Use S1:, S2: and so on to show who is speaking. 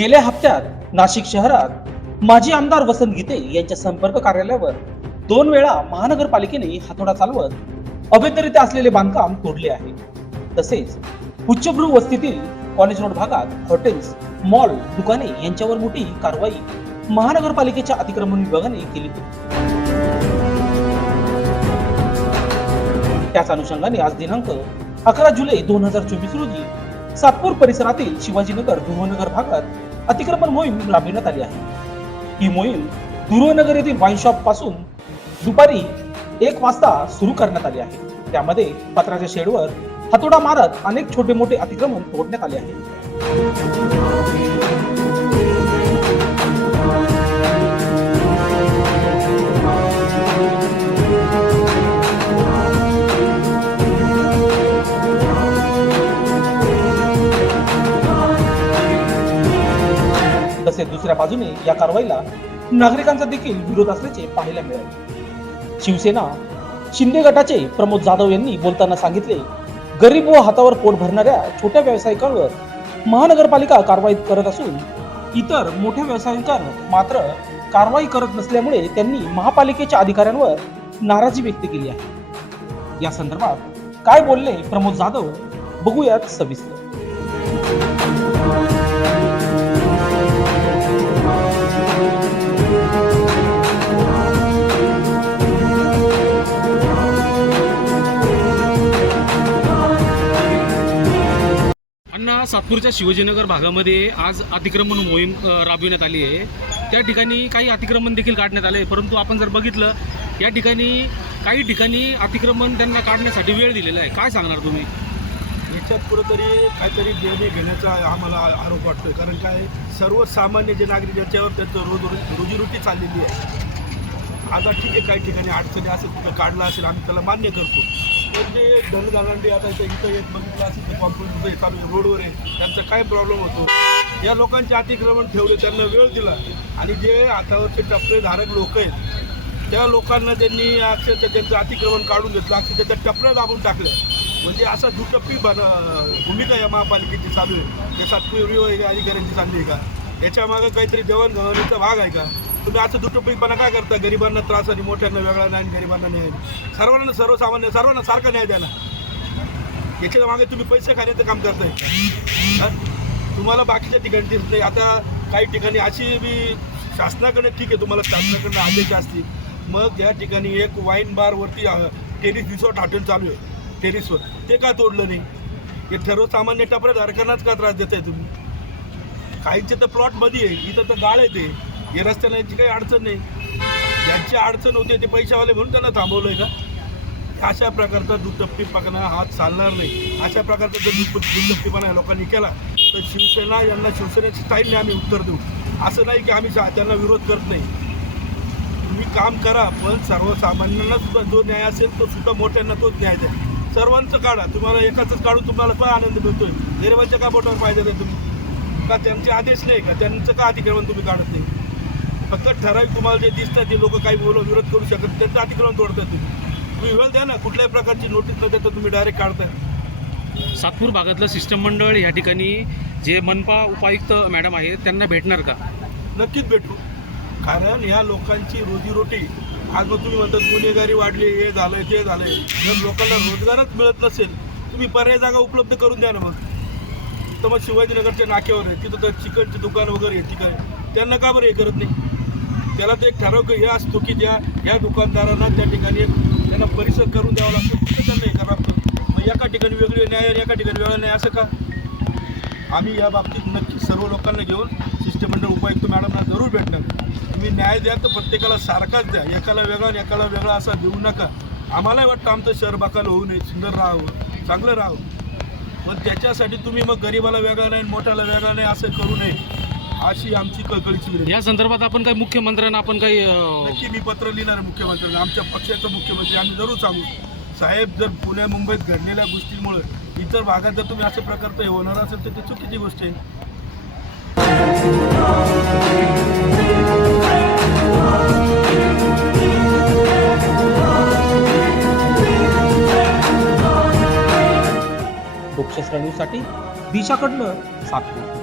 S1: गेल्या हप्त्यात नाशिक शहरात माजी आमदार वसंत गीते यांच्या संपर्क कार्यालयावर दोन वेळा महानगरपालिकेने हातोडा चालवत अवैधरित्या असलेले बांधकाम तोडले आहे. तसेच उच्चभ्रू वस्तीतील कॉलेज रोड भागात हॉटेल्स मॉल दुकाने यांच्यावर मोठी कारवाई महानगरपालिकेच्या अतिक्रमण विभागाने केली होती. त्याच अनुषंगाने आज दिनांक अकरा जुलै दोन हजार चोवीस रोजी सातपूर परिसरातील शिवाजीनगर ध्रुवनगर भागात अतिक्रमण मोहीम राबविण्यात आली आहे. ही मोहीम ध्रुवनगर येथील वाईन शॉपपासून दुपारी एक वाजता सुरू करण्यात आली आहे. त्यामध्ये पत्राच्या शेडवर हातोडा मारत अनेक छोटे मोठे अतिक्रमण तोडण्यात आले आहे. तसेच दुसऱ्या बाजूने या कारवाईला नागरिकांचा देखील विरोध असल्याचे पाहायला मिळाले. शिवसेना शिंदे गटाचे प्रमोद जाधव यांनी बोलताना सांगितले गरीब व हातावर पोट भरणाऱ्या छोट्या व्यावसायिकांवर महानगरपालिका कारवाई करत असून इतर मोठ्या व्यावसायिकांवर मात्र कारवाई करत नसल्यामुळे त्यांनी महापालिकेच्या अधिकाऱ्यांवर नाराजी व्यक्त केली आहे. या संदर्भात काय बोलले प्रमोद जाधव बघूयात सविस्तर.
S2: सातपूरच्या शिवाजीनगर भागामध्ये आज अतिक्रमण मोहीम राबविण्यात आली आहे. त्या ठिकाणी काही अतिक्रमण देखील काढण्यात आले परंतु आपण जर बघितलं या ठिकाणी काही ठिकाणी अतिक्रमण त्यांना काढण्यासाठी वेळ दिलेला आहे. काय सांगणार तुम्ही?
S3: याच्यात कुठंतरी काहीतरी निर्णय घेण्याचा आम्हाला आरोप वाटतोय. कारण काय सर्वसामान्य जे नागरिक ज्याच्यावर त्यांचं रोज रोजीरोटी चाललेली आहे आता ठीक आहे काही ठिकाणी अडचणी असेल तिथं काढला असेल आम्ही त्याला मान्य करतो. पण जे धनधानांडी आता इथं इथं येत बघितलं असेल तर कॉम्प्युटर इथं चालू आहे, रोडवर आहे त्यांचा काय प्रॉब्लेम होतो? या लोकांचे अतिक्रमण ठेवले त्यांना वेळ दिला. आणि जे हातावरचे टपरेधारक लोक आहेत त्या लोकांना त्यांनी अक्षरशः त्यांचं अतिक्रमण काढून घेतलं अक्षरशः त्या टपऱ्या दाबून टाकल्या. म्हणजे असा दुटप्पी बन भूमिका या महापालिकेची चालू आहे. त्या सातपूर्वी अधिकाऱ्यांची चालली आहे का? याच्यामागं काहीतरी देवाणघेवाणीचा भाग आहे का? तुम्ही असं दुटप्पीपणा काय करता? गरिबांना त्रास आणि मोठ्यांना वेगळा नाही आणि गरिबांना न्याय. नाही. सर्वांना सर्वसामान्य सर्वांना सारखा न्याय द्या ना. याच्या मागे तुम्ही पैसे खाण्याचं काम करताय. तुम्हाला बाकीच्या ठिकाणी दिसत नाही. आता काही ठिकाणी अशी बी शासनाकडे ठीक आहे तुम्हाला शासनाकडनं आदेश असतील. मग या ठिकाणी एक वाईन बारवरती टेरिस रिसॉर्ट हॉटेल चालू आहे. टेरिसवर ते का तोडलं नाही? हे सर्वसामान्य टपऱ्याधारकांनाच का त्रास देताय तुम्ही? काहींचे तर प्लॉटमध्ये आहे. इथं तर गाळ आहे ते. हे रस्त्याला याची काही अडचण नाही. ज्यांची अडचण होते ते पैशावाले म्हणून त्यांना थांबवलंय का? अशा प्रकारचा दुटप्पीपणा हात चालणार नाही. अशा प्रकारचा जर दुप्प दुटप्पीपणा या लोकांनी केला तर शिवसेना यांना शिवसेनेच्या स्टाईलने आम्ही उत्तर देऊ. असं नाही की आम्ही त्यांना विरोध करत नाही. तुम्ही काम करा पण सर्वसामान्यांना सुद्धा जो न्याय असेल तो सुद्धा मोठ्यांना तोच न्याय द्या. सर्वांचं काढा. तुम्हाला एकाच काढून तुम्हाला काय आनंद मिळतोय. गरिबांच्या का बोटावर पाहिजे तुम्ही? का त्यांचे आदेश नाही? का त्यांचं का अतिक्रमण तुम्ही काढत नाही? फक्त ठराविक तुम्हाला जे दिसतं ते लोक काही बोलून विरोध करू शकत त्यांचं अतिक्रमण तोडताय तुम्ही. तुम्ही वेळ द्या ना कुठल्याही प्रकारची नोटीस न देता तुम्ही डायरेक्ट काढताय.
S2: सातपूर भागातलं सिस्टम मंडळ या ठिकाणी जे मनपा उपायुक्त मॅडम आहेत त्यांना भेटणार का?
S3: नक्कीच भेटू. कारण ह्या लोकांची रोजीरोटी आज मग तुम्ही म्हणतात गुन्हेगारी वाढली हे झालंय ते झालंय. जर लोकांना रोजगारच मिळत नसेल तुम्ही पर्याय जागा उपलब्ध करून द्या ना मग. तर मग शिवाजीनगरच्या नाक्यावर आहे तिथं तर चिकनची दुकान वगैरे आहे आहे. त्यांना का बरं हे करत नाही? त्याला तर एक ठराव हे असतो की त्या या दुकानदारांना त्या ठिकाणी त्यांना परिसर करून द्यावा लागतो. तिथे त्यांना हे करावं लागतं? मग एका ठिकाणी वेगळी न्याय एका ठिकाणी वेगळा न्याय असं का? आम्ही या बाबतीत नक्की सर्व लोकांना घेऊन शिष्टमंडळ उपायुक्त मॅडमना जरूर भेटणार. तुम्ही न्याय द्या तर प्रत्येकाला सारखाच द्या. एकाला वेगळा आणि एकाला वेगळा असा देऊ नका. आम्हालाही वाटतं आमचं शहर बाकाल होऊ नये सुंदर राहावं चांगलं राहावं. मग त्याच्यासाठी तुम्ही मग गरीबाला वेगळा नाही मोठ्याला वेगळा नाही असं करू नये. अशी आमची कळकळीची विनंती
S2: या संदर्भात आपण काही मुख्यमंत्र्यांना आपण काही अ,
S3: नक्की मी पत्र लिहिणार आहे मुख्यमंत्र्यांना. आमच्या पक्षाचं मुख्यमंत्री आम्ही जरूर सांगू. साहेब जर पुणे मुंबईत घडलेल्या गोष्टीमुळे इतर भागात जर तुम्ही अशा प्रकारचं हे होणार असेल तर ते चुकीची गोष्ट आहे.
S1: न्यूजसाठी दिशाकडनं सातपूर